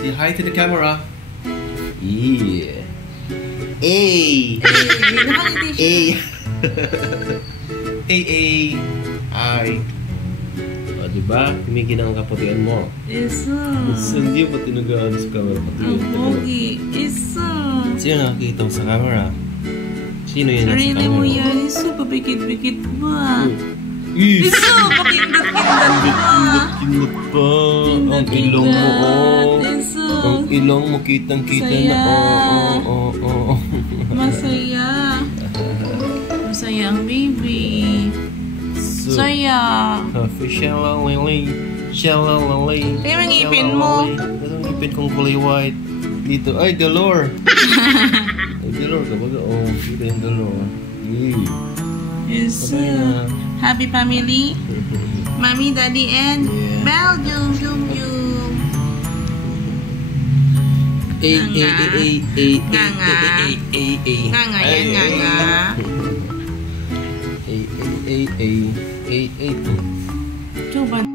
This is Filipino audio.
Say hi to the camera. Yeah. Hey. Hey. Hey. Hi. O, diba? Tumigil ang kaputian mo. Isa. Hindi ba tinagaan sa camera? Ang pogi. Isa. Sino nakakita mo sa camera? Sino yan nasa Sarili camera? mo yan. Isa. Papikit-pikit ba? Yes. Isa. Pakindot-kindot ba? Kinot pa. Ang ilong mo, oh. Isa. Ang ilong mo, kitang-kita na. Oh. Masaya. Masaya ang baby. Saya. Shalalali. Kaya ang ngipin mo. Ito ang ngipin kong kulay white. Dito. Ay, galore. Ay, galore ka ba? Oh, dito yung galore. Yes. Happy family. Mommy, Daddy, and Belle. Jum. Nga. Coba.